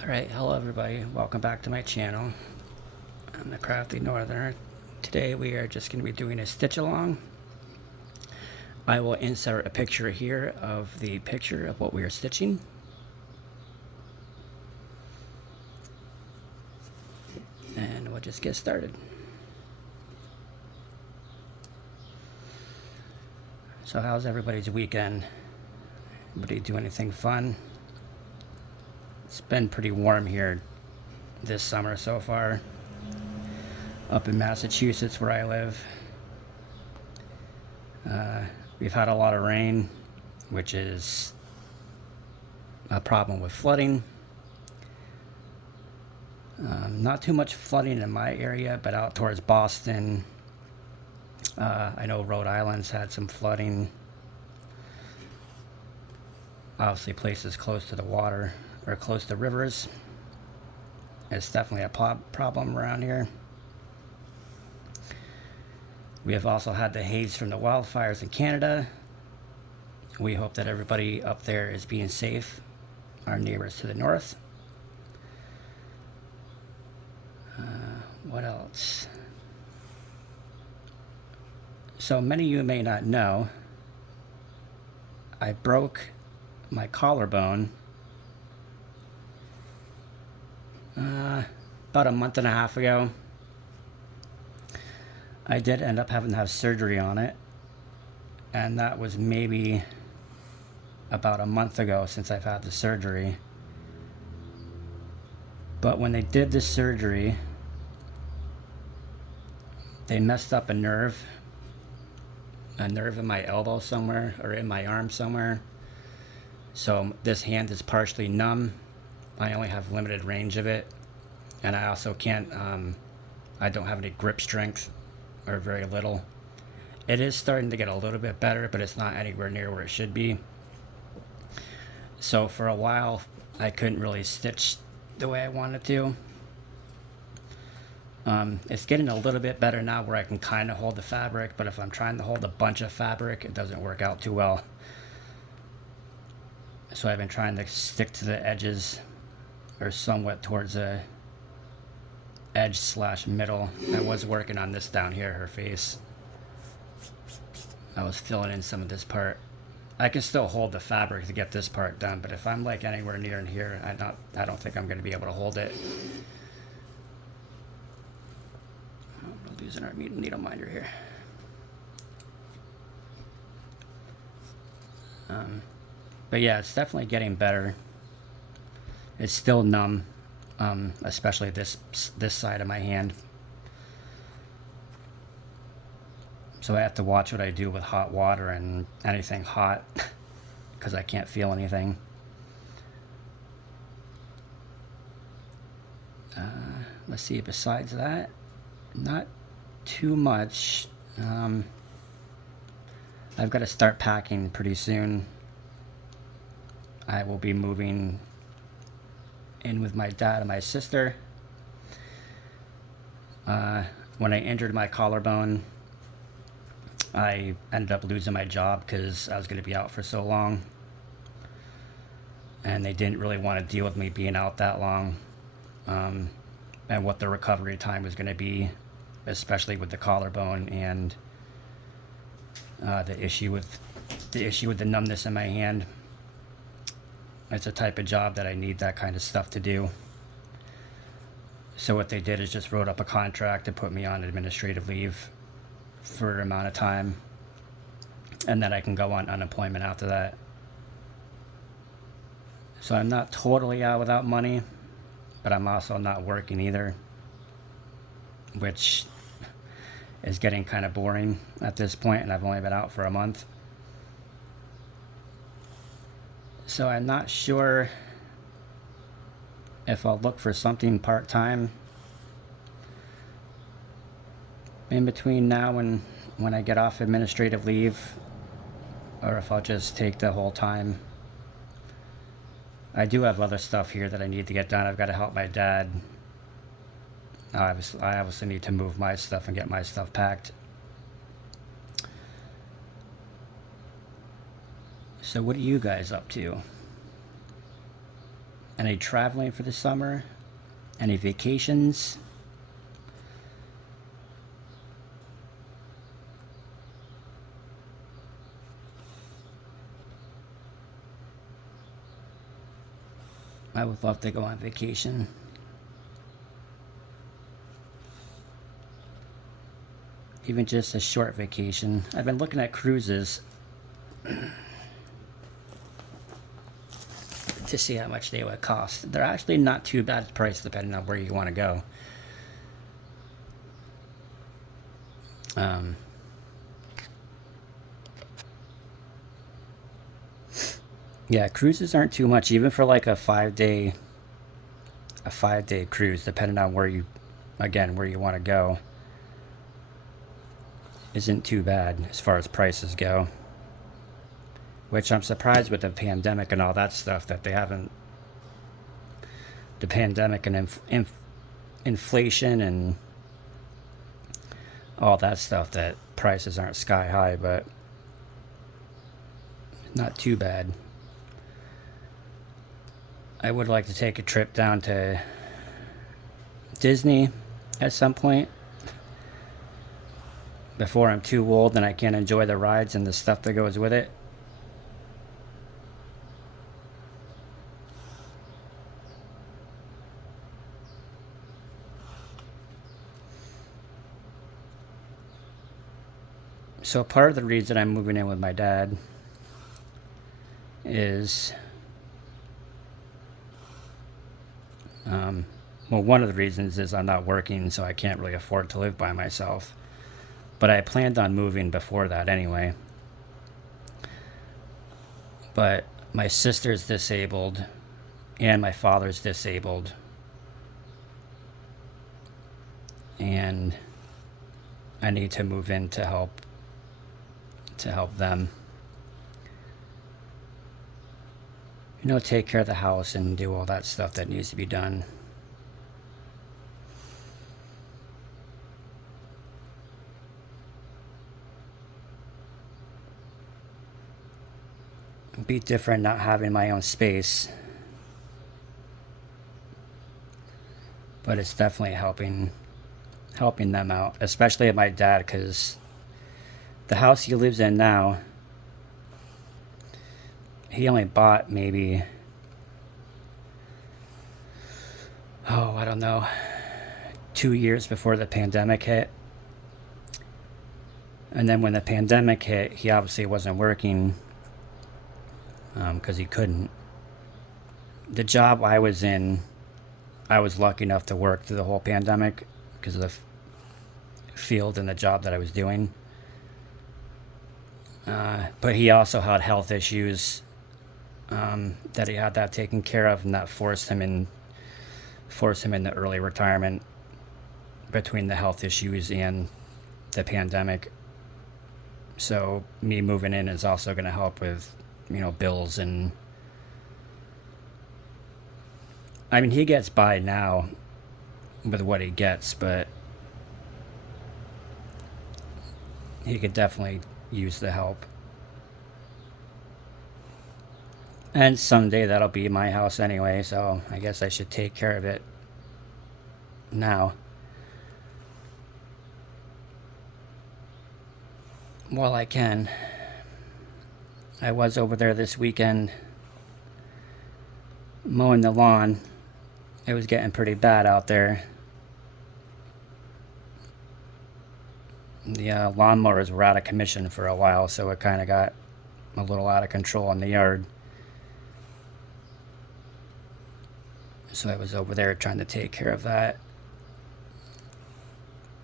Alright, hello everybody, welcome back to my channel. I'm the Crafty Northerner. Today we are just going to be doing a stitch along. I will insert a picture here of the picture of what we are stitching. And we'll just get started. So how's everybody's weekend? Anybody do anything fun? It's been pretty warm here this summer so far. Up in Massachusetts where I live. We've had a lot of rain, which is a problem with flooding. Not too much flooding in my area, but out towards Boston, I know Rhode Island's had some flooding. Obviously places close to the water or close to rivers. It's definitely a problem around here. We have also had the haze from the wildfires in Canada. We hope that everybody up there is being safe. Our neighbors to the north. What else? So many of you may not know, I broke my collarbone about a month and a half ago. I did end up having to have surgery on it, and that was maybe about a month ago since I've had the surgery. But when they did the surgery, they messed up a nerve in my elbow somewhere, or in my arm somewhere. So this hand is partially numb. I only have limited range of it, and I also can't, I don't have any grip strength, or very little. It is starting to get a little bit better, but it's not anywhere near where it should be. So for a while, I couldn't really stitch the way I wanted to. It's getting a little bit better now where I can kind of hold the fabric, but if I'm trying to hold a bunch of fabric, it doesn't work out too well. So I've been trying to stick to the edges, or somewhat towards the edge slash middle. I was working on this down here, her face. I was filling in some of this part. I can still hold the fabric to get this part done, but if I'm like anywhere near in here, I don't think I'm going to be able to hold it. We're losing our needle minder here. But yeah, it's definitely getting better. It's still numb, especially this side of my hand. So I have to watch what I do with hot water and anything hot, because I can't feel anything. Let's see, besides that, not too much. I've got to start packing pretty soon. I will be moving in with my dad and my sister. When I injured my collarbone, I ended up losing my job because I was going to be out for so long. And they didn't really want to deal with me being out that long. And what the recovery time was going to be, especially with the collarbone and the issue with the numbness in my hand. It's a type of job that I need that kind of stuff to do. So what they did is just wrote up a contract to put me on administrative leave for an amount of time, and then I can go on unemployment after that. So I'm not totally out without money, but I'm also not working either, which is getting kind of boring at this point, and I've only been out for a month. So I'm not sure if I'll look for something part-time in between now and when I get off administrative leave, or if I'll just take the whole time. I do have other stuff here that I need to get done. I've got to help my dad. I obviously need to move my stuff and get my stuff packed. So what are you guys up to? Any traveling for the summer? Any vacations? I would love to go on vacation. Even just a short vacation. I've been looking at cruises to see how much they would cost. They're actually not too bad price depending on where you want to go. Yeah, cruises aren't too much, even for like a 5 day cruise, depending on where you want to go. Isn't too bad as far as prices go. Which I'm surprised with the pandemic and all that stuff that they haven't. The pandemic and inflation and all that stuff, that prices aren't sky high, but not too bad. I would like to take a trip down to Disney at some point before I'm too old and I can't enjoy the rides and the stuff that goes with it. So part of the reason I'm moving in with my dad is, well, one of the reasons is I'm not working, so I can't really afford to live by myself. But I planned on moving before that anyway. But my sister's disabled and my father's disabled. And I need to move in to help them. You know, take care of the house and do all that stuff that needs to be done. It'd be different not having my own space. But it's definitely helping them out, especially my dad, because the house he lives in now, he only bought maybe, I don't know, 2 years before the pandemic hit. And then when the pandemic hit, he obviously wasn't working because he couldn't. The job I was in, I was lucky enough to work through the whole pandemic because of the field and the job that I was doing. But he also had health issues that he had that taken care of, and that forced him into early retirement between the health issues and the pandemic. So me moving in is also going to help with, bills. And I mean, he gets by now with what he gets, but he could definitely use the help. And someday that'll be my house anyway, so I guess I should take care of it now. While I can. I was over there this weekend mowing the lawn. It was getting pretty bad out there. The lawnmowers were out of commission for a while, so it kind of got a little out of control in the yard. So I was over there trying to take care of that.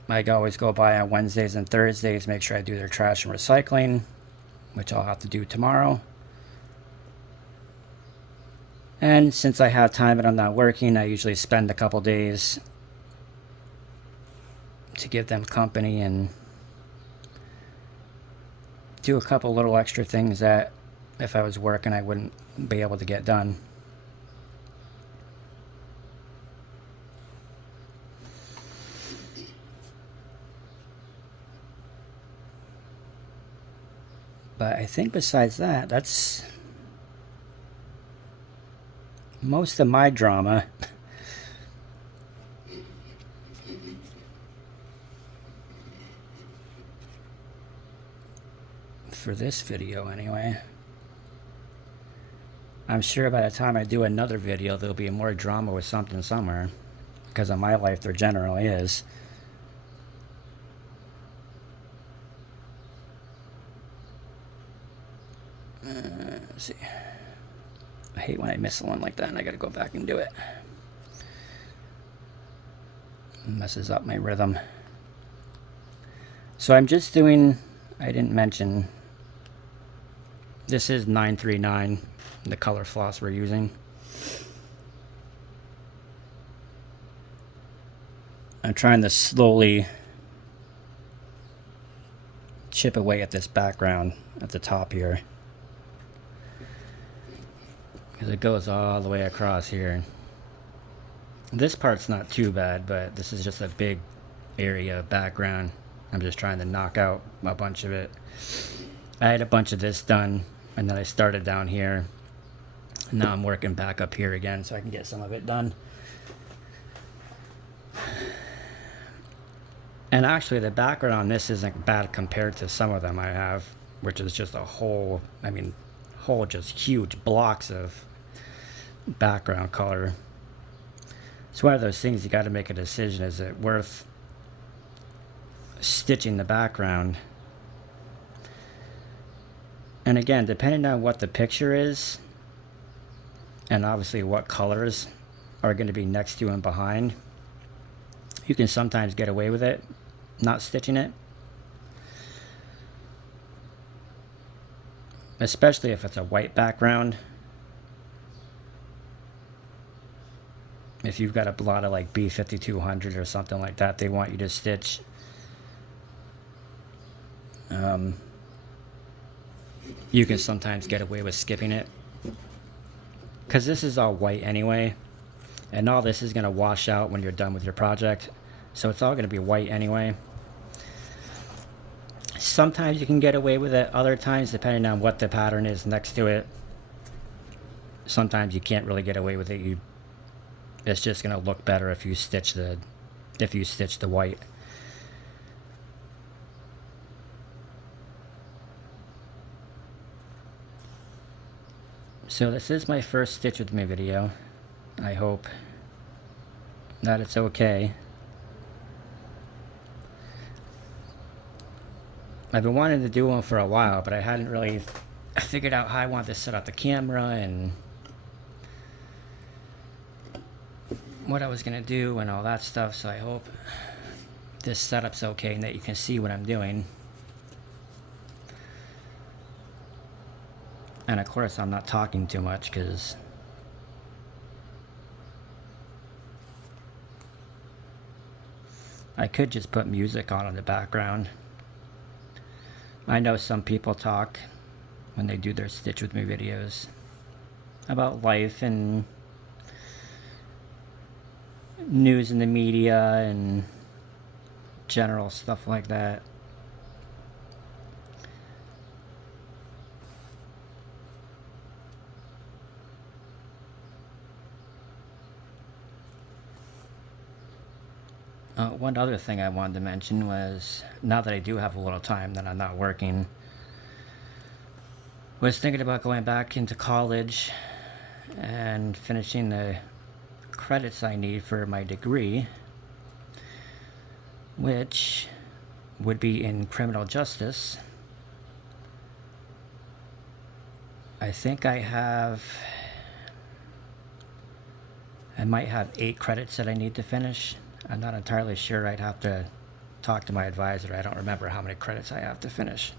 I always go by on Wednesdays and Thursdays, make sure I do their trash and recycling, which I'll have to do tomorrow. And since I have time and I'm not working, I usually spend a couple days to give them company and do a couple little extra things that if I was working I wouldn't be able to get done. But I think besides that, that's most of my drama for this video anyway. I'm sure by the time I do another video there'll be more drama with something somewhere, because in my life there generally is. Let's see. I hate when I miss one like that and I gotta go back and do it. It messes up my rhythm. So I'm just doing, I didn't mention, this is 939, the color floss we're using. I'm trying to slowly chip away at this background at the top here, because it goes all the way across here. This part's not too bad, but this is just a big area of background. I'm just trying to knock out a bunch of it. I had a bunch of this done, and then I started down here. Now I'm working back up here again so I can get some of it done. And actually the background on this isn't bad compared to some of them I have, which is just a whole, I mean, whole just huge blocks of background color. It's one of those things you got to make a decision. Is it worth stitching the background? And again, depending on what the picture is, and obviously what colors are going to be next to and behind, you can sometimes get away with it, not stitching it. Especially if it's a white background. If you've got a lot of like B5200 or something like that, they want you to stitch. You can sometimes get away with skipping it, because this is all white anyway, and all this is going to wash out when you're done with your project, so it's all going to be white anyway. Sometimes you can get away with it, other times, depending on what the pattern is next to it, sometimes you can't really get away with it. It's just going to look better if you stitch the white. So this is my first Stitch With Me video. I hope that it's okay. I've been wanting to do one for a while, but I hadn't really figured out how I wanted to set up the camera and what I was going to do and all that stuff, so I hope this setup's okay and that you can see what I'm doing. And of course I'm not talking too much, because I could just put music on in the background. I know some people talk when they do their Stitch With Me videos about life and news in the media and general stuff like that. One other thing I wanted to mention was, now that I do have a little time that I'm not working, was thinking about going back into college and finishing the credits I need for my degree, which would be in criminal justice. I think I might have 8 credits that I need to finish. I'm not entirely sure. I'd have to talk to my advisor. I don't remember how many credits I have to finish.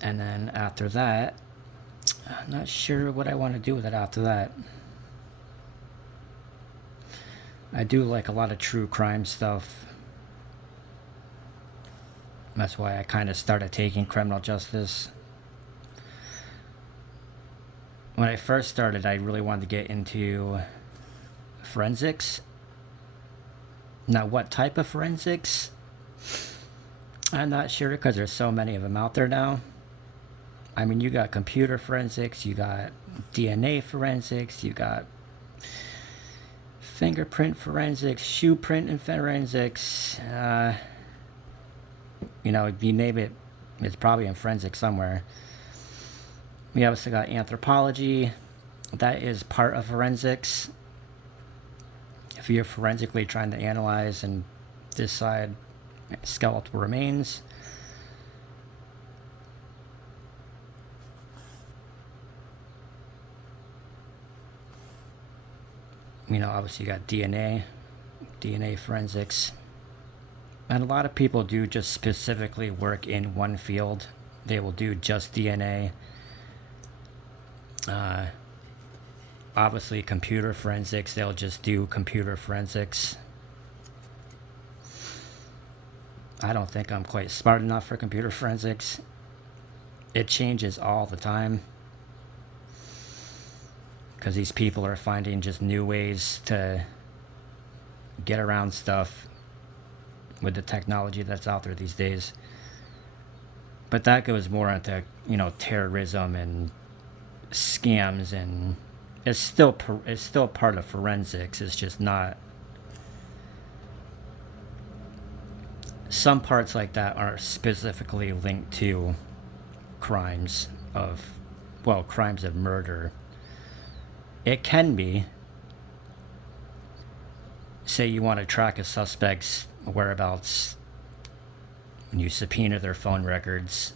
And then after that, I'm not sure what I want to do with it after that. I do like a lot of true crime stuff. That's why I kind of started taking criminal justice. When I first started, I really wanted to get into forensics. Now, what type of forensics? I'm not sure, because there's so many of them out there now. I mean, you got computer forensics, you got DNA forensics, you got fingerprint forensics, shoe print and forensics. You know, you name it, it's probably in forensics somewhere. We also got anthropology. That is part of forensics. If you're forensically trying to analyze and decide skeletal remains. You know, obviously you got DNA forensics. And a lot of people do just specifically work in one field. They will do just DNA. Obviously computer forensics, they'll just do computer forensics. I don't think I'm quite smart enough for computer forensics. It changes all the time. Because these people are finding just new ways to get around stuff with the technology that's out there these days. But that goes more into, you know, terrorism and scams, and it's still part of forensics. It's just not. Some parts like that are specifically linked to crimes of murder. It can be. Say you want to track a suspect's whereabouts, and you subpoena their phone records,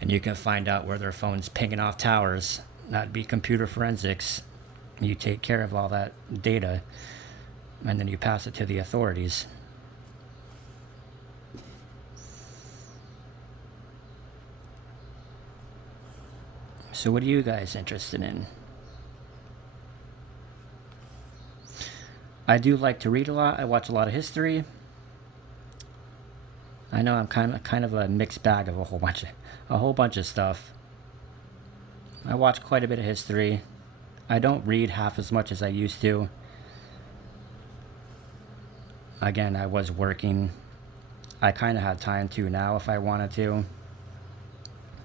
and you can find out where their phone's pinging off towers. That'd be computer forensics. You take care of all that data, and then you pass it to the authorities. So what are you guys interested in? I do like to read a lot. I watch a lot of history. I know I'm kind of a mixed bag of a whole bunch of stuff. I watch quite a bit of history. I don't read half as much as I used to. Again, I was working. I kind of have time to now if I wanted to.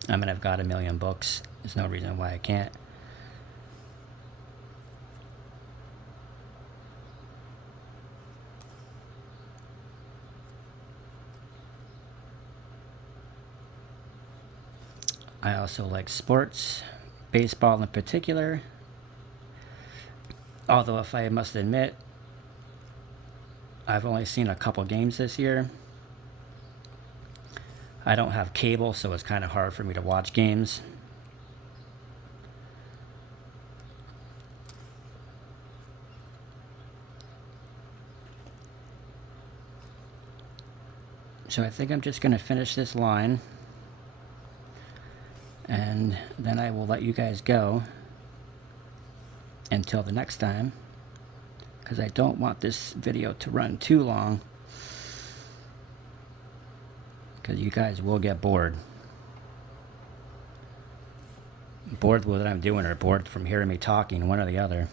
I mean, I've got a million books. There's no reason why I can't. I also like sports, baseball in particular. Although, if I must admit, I've only seen a couple games this year. I don't have cable, so it's kind of hard for me to watch games. So I think I'm just going to finish this line. And then I will let you guys go until the next time, because I don't want this video to run too long, because you guys will get bored. Bored with what I'm doing, or bored from hearing me talking, one or the other.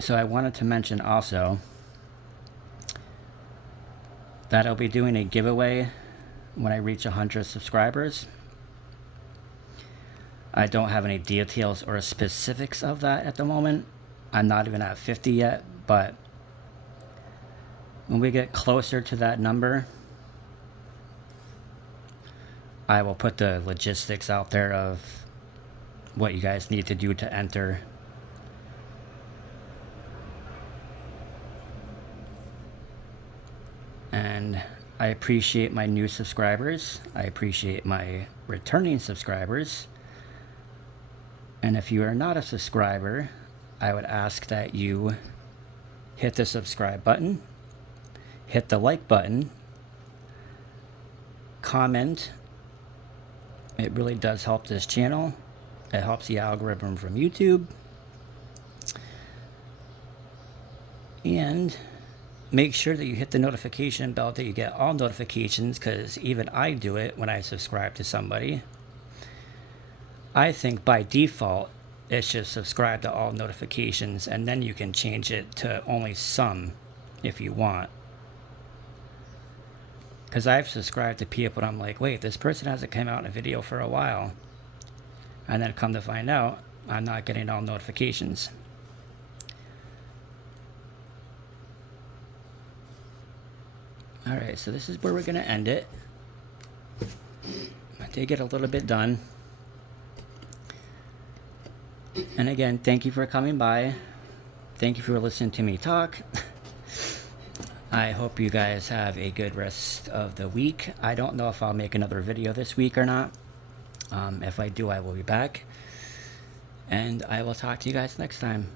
So I wanted to mention also that I'll be doing a giveaway when I reach 100 subscribers. I don't have any details or specifics of that at the moment. I'm not even at 50 yet, but when we get closer to that number, I will put the logistics out there of what you guys need to do to enter. And I appreciate my new subscribers. I appreciate my returning subscribers. And if you are not a subscriber, I would ask that you hit the subscribe button, hit the like button, comment. It really does help this channel. It helps the algorithm from YouTube. And make sure that you hit the notification bell that you get all notifications, because even I do it when I subscribe to somebody. I think by default it should subscribe to all notifications, and then you can change it to only some if you want. Because I've subscribed to people and I'm like, wait, this person hasn't come out in a video for a while. And then come to find out, I'm not getting all notifications. Alright, so this is where we're going to end it. I did get a little bit done. And again, thank you for coming by. Thank you for listening to me talk. I hope you guys have a good rest of the week. I don't know if I'll make another video this week or not. If I do, I will be back. And I will talk to you guys next time.